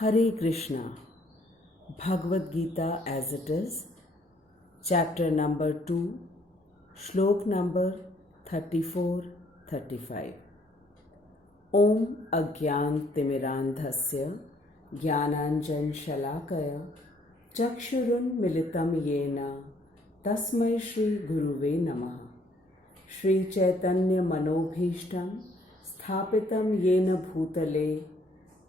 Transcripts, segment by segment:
Hare Krishna, Bhagavad Gita as it is, chapter number 2, shlok number 34-35. Om Agyan Timirandhasya Jnananjan Shalakaya Chakshurun Militam Yena Tasmai Shri Guruve Namaha. Shri Chaitanya Manobhishtam Sthapitam Yena Bhutale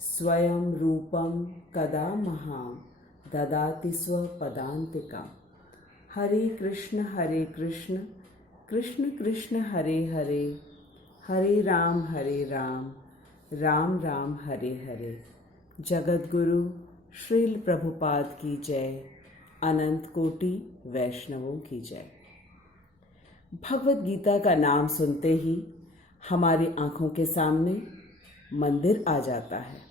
Swayam Rupam Kada Maham Dadati Swapadantika. Hare Krishna, Krishna Krishna Hare Hare, Hare Ram, Ram Ram Hare Hare. Jagat Guru Srila Prabhupada की जय, अनंत कोटि वैष्णवों की जय। भगवत गीता का नाम सुनते ही हमारी आंखों के सामने मंदिर आ जाता है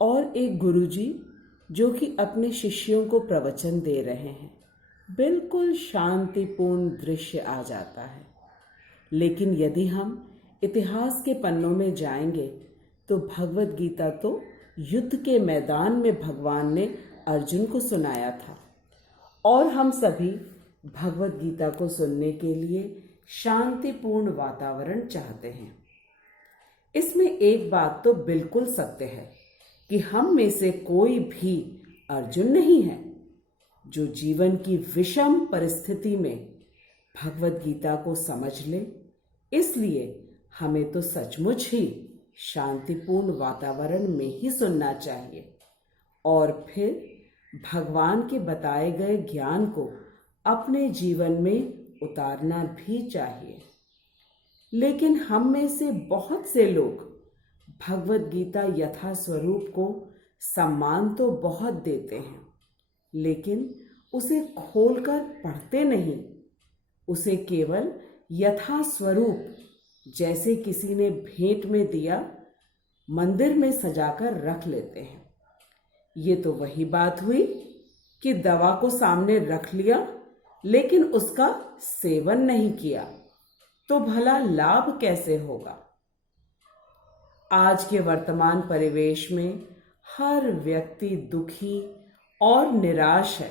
और एक गुरुजी जो कि अपने शिष्यों को प्रवचन दे रहे हैं। बिल्कुल शांतिपूर्ण दृश्य आ जाता है। लेकिन यदि हम इतिहास के पन्नों में जाएंगे तो भगवत गीता तो युद्ध के मैदान में भगवान ने अर्जुन को सुनाया था और हम सभी भगवत गीता को सुनने के लिए शांतिपूर्ण वातावरण चाहते हैं। इसमें एक बात तो बिल्कुल सत्य है कि हम में से कोई भी अर्जुन नहीं है जो जीवन की विषम परिस्थिति में भगवत गीता को समझ ले। इसलिए हमें तो सचमुच ही शांतिपूर्ण वातावरण में ही सुनना चाहिए और फिर भगवान के बताए गए ज्ञान को अपने जीवन में उतारना भी चाहिए। लेकिन हम में से बहुत से लोग भगवत गीता यथा स्वरूप को सम्मान तो बहुत देते हैं, लेकिन उसे खोलकर पढ़ते नहीं। उसे केवल यथा स्वरूप जैसे किसी ने भेंट में दिया मंदिर में सजाकर रख लेते हैं। ये तो वही बात हुई कि दवा को सामने रख लिया लेकिन उसका सेवन नहीं किया, तो भला लाभ कैसे होगा। आज के वर्तमान परिवेश में हर व्यक्ति दुखी और निराश है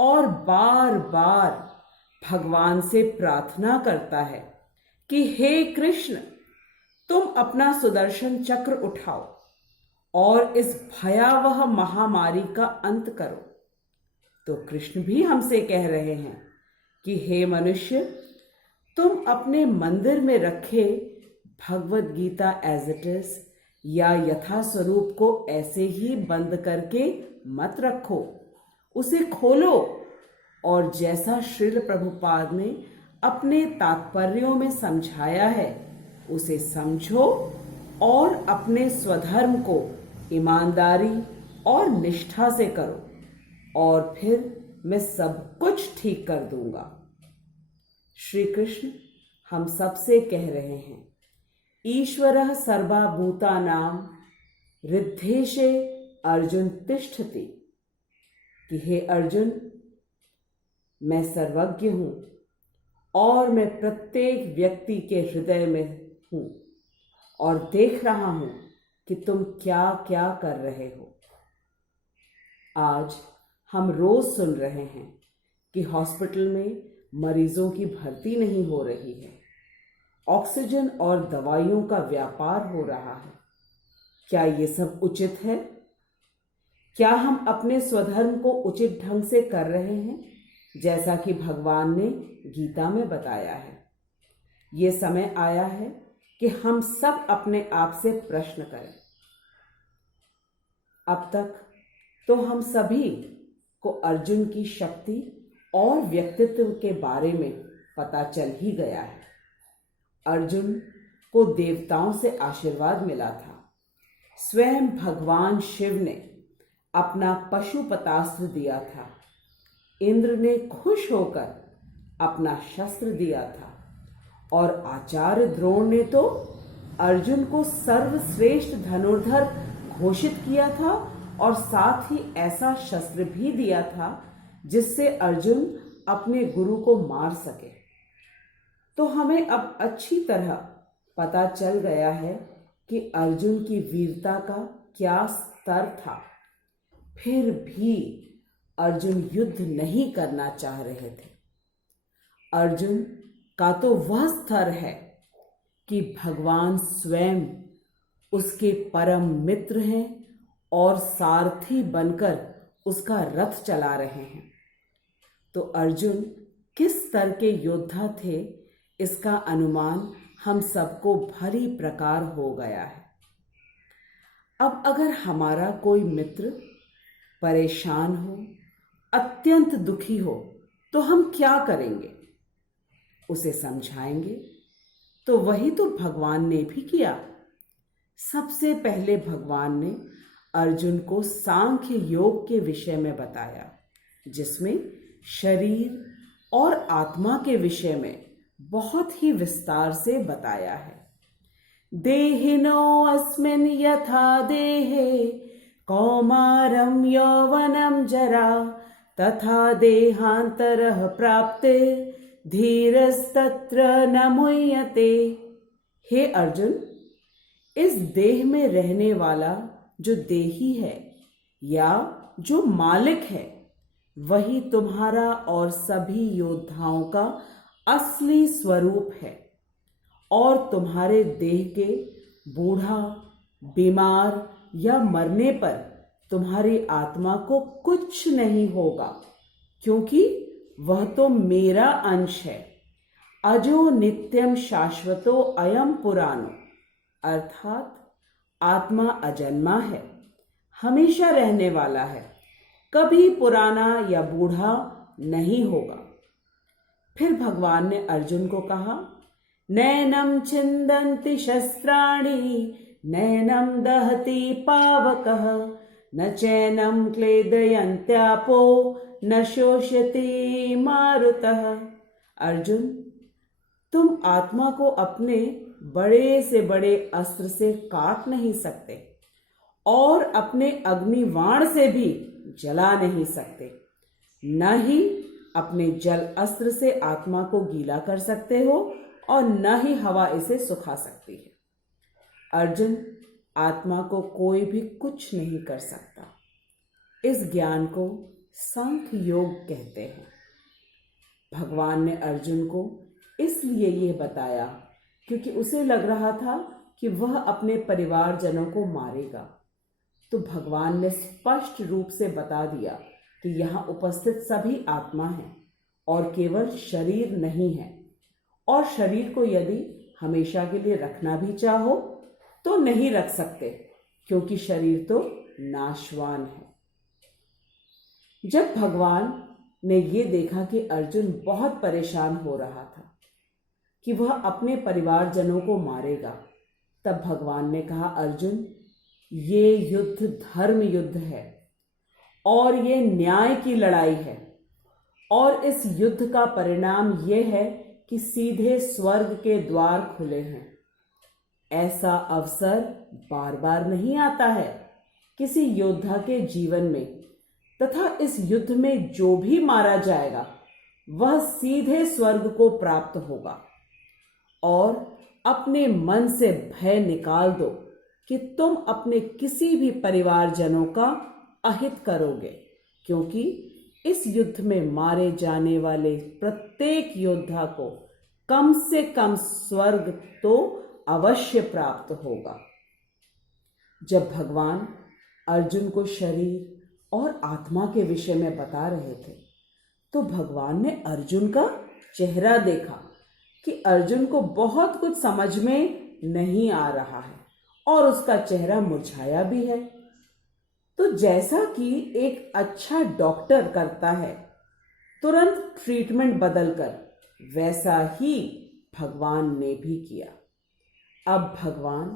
और बार बार भगवान से प्रार्थना करता है कि हे कृष्ण, तुम अपना सुदर्शन चक्र उठाओ और इस भयावह महामारी का अंत करो। तो कृष्ण भी हमसे कह रहे हैं कि हे मनुष्य, तुम अपने मंदिर में रखे Bhagavad Gita as it is या यथा स्वरूप को ऐसे ही बंद करके मत रखो, उसे खोलो और जैसा श्रील प्रभुपाद ने अपने तात्पर्यों में समझाया है उसे समझो और अपने स्वधर्म को ईमानदारी और निष्ठा से करो और फिर मैं सब कुछ ठीक कर दूंगा। श्री कृष्ण हम सबसे कह रहे हैं, ईश्वरः सर्वभूतानां हृद्देशे अर्जुन तिष्ठति, कि हे अर्जुन, मैं सर्वज्ञ हूं और मैं प्रत्येक व्यक्ति के हृदय में हूं और देख रहा हूं कि तुम क्या क्या कर रहे हो। आज हम रोज सुन रहे हैं कि हॉस्पिटल में मरीजों की भर्ती नहीं हो रही है, ऑक्सीजन और दवाइयों का व्यापार हो रहा है। क्या ये सब उचित है? क्या हम अपने स्वधर्म को उचित ढंग से कर रहे हैं जैसा कि भगवान ने गीता में बताया है? ये समय आया है कि हम सब अपने आप से प्रश्न करें। अब तक तो हम सभी को अर्जुन की शक्ति और व्यक्तित्व के बारे में पता चल ही गया है। अर्जुन को देवताओं से आशीर्वाद मिला था। स्वयं भगवान शिव ने अपना पशुपतास्त्र दिया था। इंद्र ने खुश होकर अपना शस्त्र दिया था और आचार्य द्रोण ने तो अर्जुन को सर्वश्रेष्ठ धनुर्धर घोषित किया था और साथ ही ऐसा शस्त्र भी दिया था जिससे अर्जुन अपने गुरु को मार सके। तो हमें अब अच्छी तरह पता चल गया है कि अर्जुन की वीरता का क्या स्तर था, फिर भी अर्जुन युद्ध नहीं करना चाह रहे थे। अर्जुन का तो वह स्तर है कि भगवान स्वयं उसके परम मित्र हैं और सारथी बनकर उसका रथ चला रहे हैं। तो अर्जुन किस स्तर के योद्धा थे, इसका अनुमान हम सबको भली प्रकार हो गया है। अब अगर हमारा कोई मित्र परेशान हो, अत्यंत दुखी हो, तो हम क्या करेंगे? उसे समझाएंगे। तो वही तो भगवान ने भी किया। सबसे पहले भगवान ने अर्जुन को सांख्य योग के विषय में बताया, जिसमें शरीर और आत्मा के विषय में बहुत ही विस्तार से बताया है। देहिनो अस्मिन् यथा देहे कौमारं यौवनं जरा तथा देहांतरः प्राप्ते धीरस्तत्र न मुह्यते। हे अर्जुन, इस देह में रहने वाला जो देही है या जो मालिक है, वही तुम्हारा और सभी योद्धाओं का असली स्वरूप है। और तुम्हारे देह के बूढ़ा, बीमार या मरने पर तुम्हारी आत्मा को कुछ नहीं होगा, क्योंकि वह तो मेरा अंश है। अजो नित्यम शाश्वतो अयम पुराणो, अर्थात आत्मा अजन्मा है, हमेशा रहने वाला है, कभी पुराना या बूढ़ा नहीं होगा। फिर भगवान ने अर्जुन को कहा, नैनम छिन्दन्ति शस्त्राणि नैनम दहति पावकः न चैनम क्लेदयन्त्यापो न शोषयति मारुतः। अर्जुन, तुम आत्मा को अपने बड़े से बड़े अस्त्र से काट नहीं सकते और अपने अग्निवाण से भी जला नहीं सकते, न ही अपने जल अस्त्र से आत्मा को गीला कर सकते हो और न ही हवा इसे सुखा सकती है। अर्जुन, आत्मा को कोई भी कुछ नहीं कर सकता। इस ज्ञान को सांख्य योग कहते हैं। भगवान ने अर्जुन को इसलिए यह बताया क्योंकि उसे लग रहा था कि वह अपने परिवारजनों को मारेगा। तो भगवान ने स्पष्ट रूप से बता दिया कि यहाँ उपस्थित सभी आत्मा हैं और केवल शरीर नहीं है, और शरीर को यदि हमेशा के लिए रखना भी चाहो तो नहीं रख सकते, क्योंकि शरीर तो नाशवान है। जब भगवान ने ये देखा कि अर्जुन बहुत परेशान हो रहा था कि वह अपने परिवारजनों को मारेगा, तब भगवान ने कहा, अर्जुन, ये युद्ध धर्म युद्ध है और ये न्याय की लड़ाई है, और इस युद्ध का परिणाम यह है कि सीधे स्वर्ग के द्वार खुले हैं। ऐसा अवसर बार बार नहीं आता है किसी योद्धा के जीवन में, तथा इस युद्ध में जो भी मारा जाएगा वह सीधे स्वर्ग को प्राप्त होगा। और अपने मन से भय निकाल दो कि तुम अपने किसी भी परिवारजनों का अहित करोगे, क्योंकि इस युद्ध में मारे जाने वाले प्रत्येक योद्धा को कम से कम स्वर्ग तो अवश्य प्राप्त होगा। जब भगवान अर्जुन को शरीर और आत्मा के विषय में बता रहे थे, तो भगवान ने अर्जुन का चेहरा देखा कि अर्जुन को बहुत कुछ समझ में नहीं आ रहा है और उसका चेहरा मुरझाया भी है। तो जैसा कि एक अच्छा डॉक्टर करता है तुरंत ट्रीटमेंट बदलकर, वैसा ही भगवान ने भी किया। अब भगवान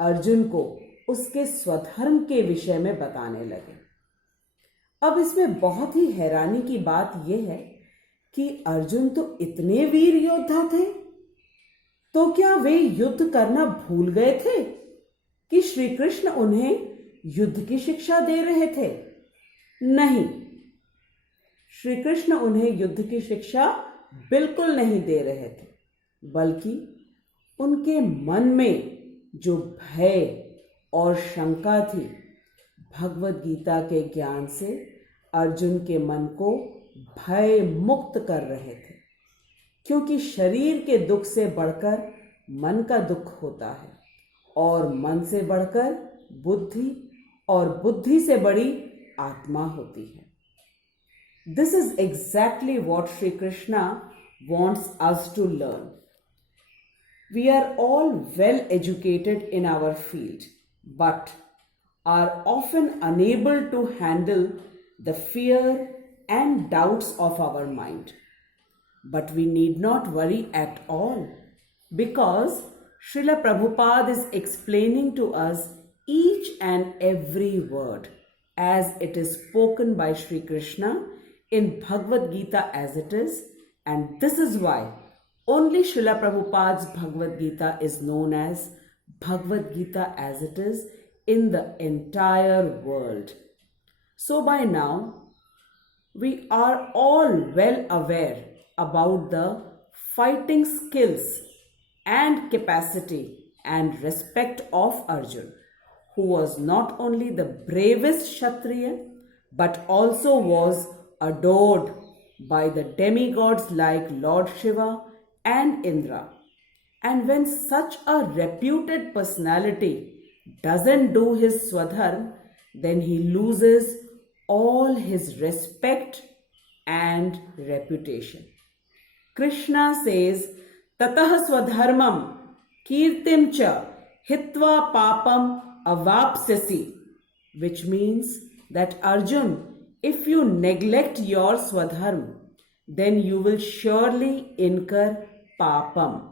अर्जुन को उसके स्वधर्म के विषय में बताने लगे। अब इसमें बहुत ही हैरानी की बात यह है कि अर्जुन तो इतने वीर योद्धा थे, तो क्या वे युद्ध करना भूल गए थे कि श्री कृष्ण उन्हें युद्ध की शिक्षा दे रहे थे? नहीं, श्री कृष्ण उन्हें युद्ध की शिक्षा बिल्कुल नहीं दे रहे थे, बल्कि उनके मन में जो भय और शंका थी भगवत गीता के ज्ञान से अर्जुन के मन को भय मुक्त कर रहे थे, क्योंकि शरीर के दुख से बढ़कर मन का दुख होता है और मन से बढ़कर बुद्धि और बुद्धि से बड़ी आत्मा होती है। This is exactly what Shri Krishna wants us to learn. We are all well educated in our field, but are often unable to handle the fear and doubts of our mind. But we need not worry at all, because Srila Prabhupada is explaining to us each and every word as it is spoken by Sri Krishna in Bhagavad Gita as it is. And this is why only Srila Prabhupada's Bhagavad Gita is known as Bhagavad Gita as it is in the entire world. So by now, we are all well aware about the fighting skills and capacity and respect of Arjun, who was not only the bravest Kshatriya, but also was adored by the demigods like Lord Shiva and Indra. And when such a reputed personality doesn't do his swadharma, then he loses all his respect and reputation. Krishna says, Tatah swadharmam kirtim cha hitva papam avapsyasi, which means that Arjun, if you neglect your swadharma, then you will surely incur papam.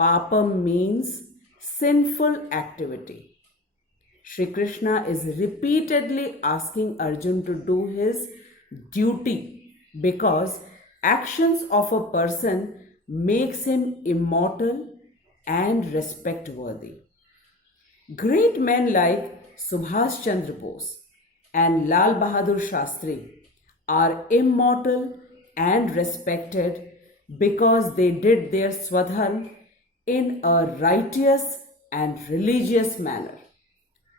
Papam means sinful activity. Shri Krishna is repeatedly asking Arjun to do his duty because actions of a person makes him immortal and respect worthy. Great men like Subhash Chandra Bose and Lal Bahadur Shastri are immortal and respected because they did their swadharma in a righteous and religious manner.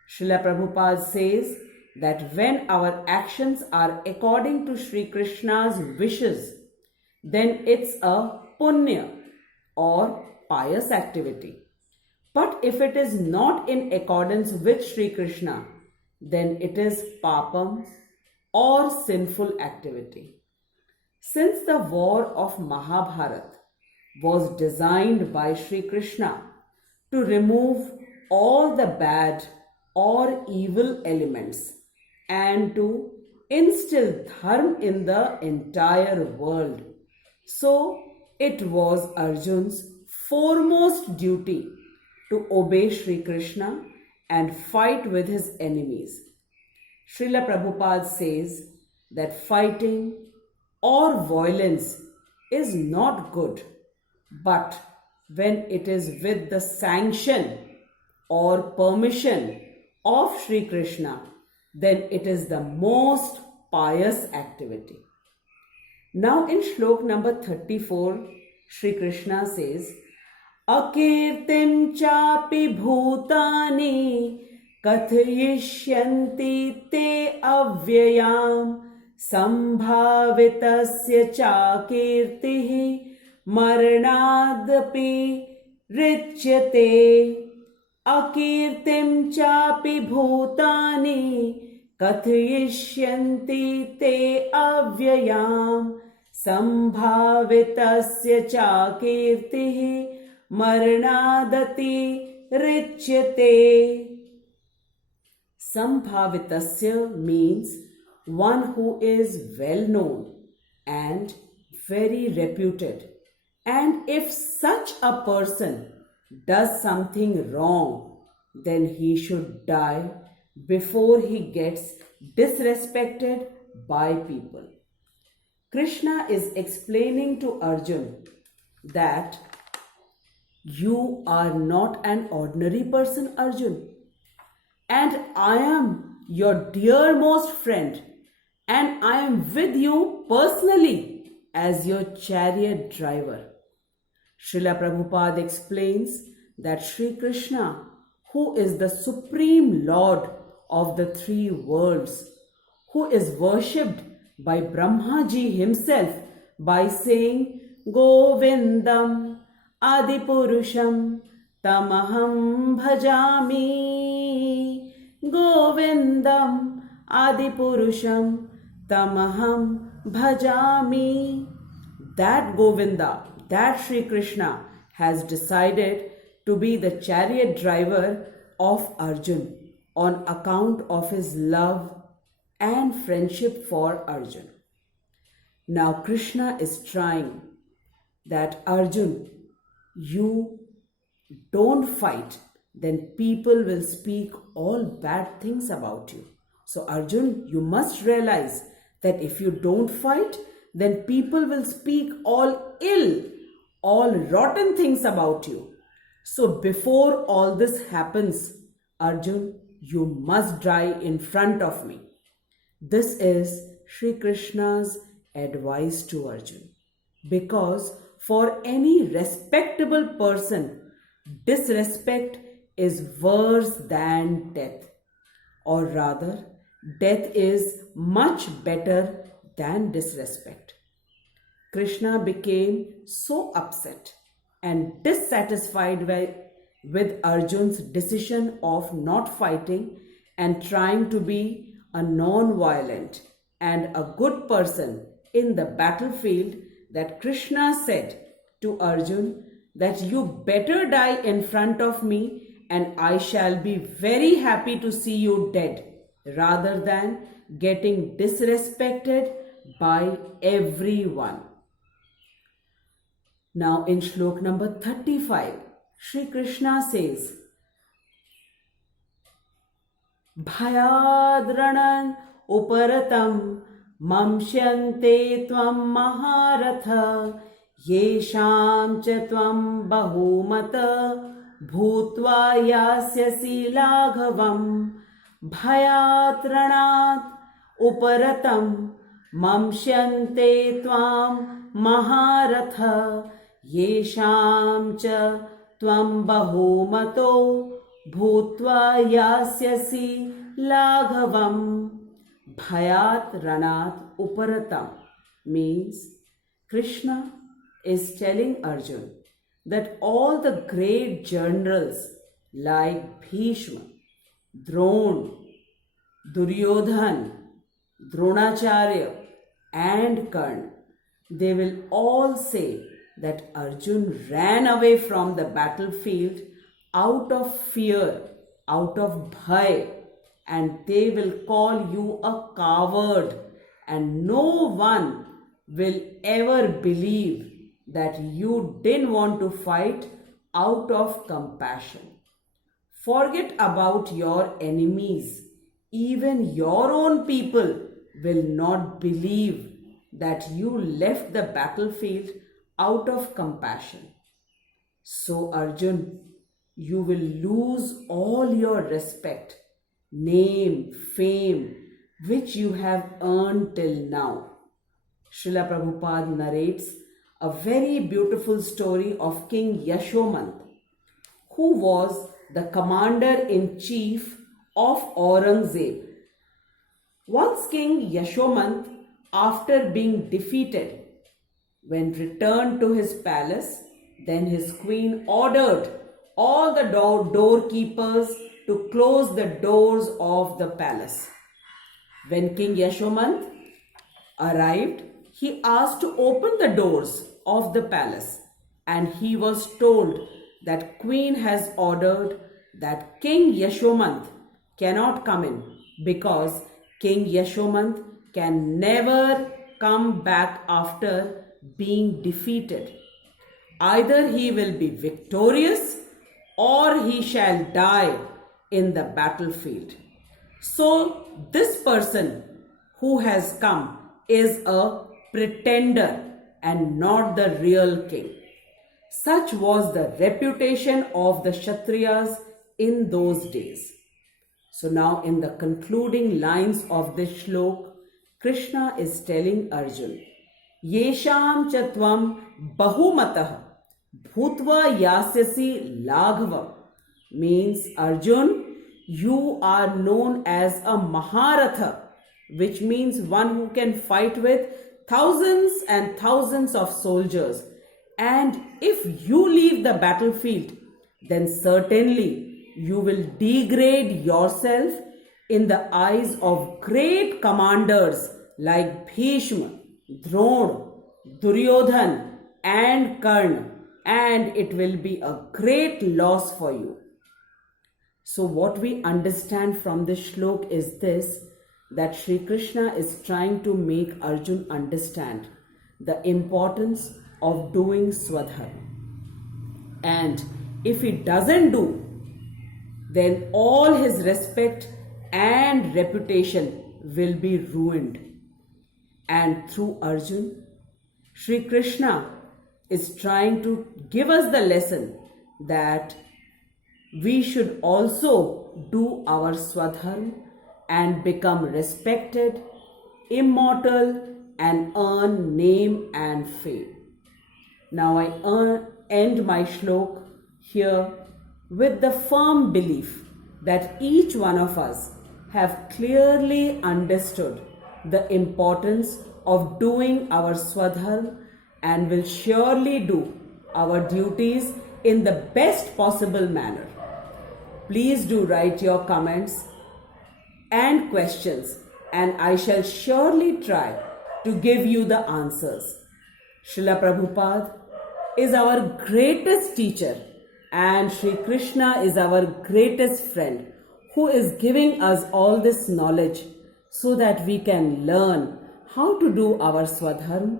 Srila Prabhupada says that when our actions are according to Sri Krishna's wishes, then it's a punya or pious activity. But if it is not in accordance with Sri Krishna, then it is papam or sinful activity. Since the war of Mahabharata was designed by Sri Krishna to remove all the bad or evil elements and to instill dharma in the entire world, so it was Arjun's foremost duty to obey Sri Krishna and fight with his enemies. Srila Prabhupada says that fighting or violence is not good, but when it is with the sanction or permission of Sri Krishna, then it is the most pious activity. Now in shlok number 34, Sri Krishna says, Akirtim chapi bhutani kathayishyanti te avyayam sambhavitasya chakirtihi marnadapi richyate. Akirtim chapi bhutani kathayishyanti te avyayam sambhavitasya chakirtihi marnadati richyate. Sambhavitasya means one who is well known and very reputed. And if such a person does something wrong, then he should die before he gets disrespected by people. Krishna is explaining to Arjun that you are not an ordinary person, Arjun, and I am your dearmost friend, and I am with you personally as your chariot driver. Srila Prabhupada explains that Sri Krishna, who is the Supreme Lord of the three worlds, who is worshipped by Brahma ji himself by saying Govindam Adipurusham Tamaham Bhajami. Govindam Adipurusham Tamaham Bhajami. That Govinda, that Sri Krishna has decided to be the chariot driver of Arjun on account of his love and friendship for Arjun. Now Krishna is trying that Arjun, you don't fight, then people will speak all bad things about you. So Arjun, you must realize that if you don't fight, then people will speak all ill, all rotten things about you. So before all this happens, Arjun, you must die in front of me. This is Sri Krishna's advice to Arjun. Because for any respectable person, disrespect is worse than death. Or rather, death is much better than disrespect. Krishna became so upset and dissatisfied with Arjun's decision of not fighting and trying to be a non-violent and a good person in the battlefield that Krishna said to Arjun that you better die in front of me and I shall be very happy to see you dead rather than getting disrespected by everyone. Now in shlok number 35, Sri Krishna says, Bhayadranan uparatam mamshyante tvam maharatha yesham cha tvam bahumata bhutva yasyasi laghavam. Bhayatranat uparatam mamshyante tvam maharatha yesham cha tvam bahumato bhutva yasyasi laghavam. Bhayat ranat uparatam means Krishna is telling Arjun that all the great generals like Bhishma, Drona, Duryodhan, Dronacharya and Karna, they will all say that Arjun ran away from the battlefield out of fear, out of bhai, and they will call you a coward, and no one will ever believe that you didn't want to fight out of compassion. Forget about your enemies. Even your own people will not believe that you left the battlefield out of compassion. So Arjun, you will lose all your respect, name, fame, which you have earned till now. Srila Prabhupada narrates a very beautiful story of King Yashomant, who was the commander-in-chief of Aurangzeb. Once King Yashomant, after being defeated, when returned to his palace, then his queen ordered all the doorkeepers to close the doors of the palace. When King Yashomant arrived, he asked to open the doors of the palace, and he was told that Queen has ordered that King Yashomant cannot come in because King Yashomant can never come back after being defeated. Either he will be victorious or he shall die in the battlefield. So this person who has come is a pretender and not the real king. Such was the reputation of the Kshatriyas in those days. So now in the concluding lines of this shlok, Krishna is telling Arjun, Yesham chatvam bahumatah bhutva yasyasi laghavam, means Arjun, you are known as a Maharatha, which means one who can fight with thousands and thousands of soldiers. And if you leave the battlefield, then certainly you will degrade yourself in the eyes of great commanders like Bhishma, Drona, Duryodhan, and Karna, and it will be a great loss for you. So, what we understand from this shlok is this, that Sri Krishna is trying to make Arjun understand the importance of doing Swadharma. And if he doesn't do, then all his respect and reputation will be ruined. And through Arjun, Sri Krishna is trying to give us the lesson that we should also do our Swadharma and become respected, immortal, and earn name and fame. Now I end my shlok here with the firm belief that each one of us have clearly understood the importance of doing our Swadharma and will surely do our duties in the best possible manner. Please do write your comments and questions, and I shall surely try to give you the answers. Srila Prabhupada is our greatest teacher, and Sri Krishna is our greatest friend, who is giving us all this knowledge so that we can learn how to do our Swadharma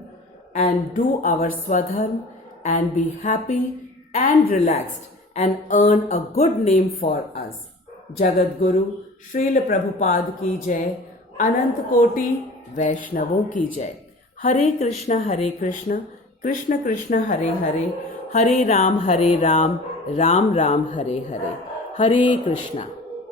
and do our Swadharma and be happy and relaxed and earn a good name for us. Jagat Guru Srila Prabhupada ki jai, Anant Koti Vaishnavon ki jai. Hare Krishna, Krishna Krishna, Hare Hare, Hare Ram, Ram Ram, Hare Hare. Hare Krishna.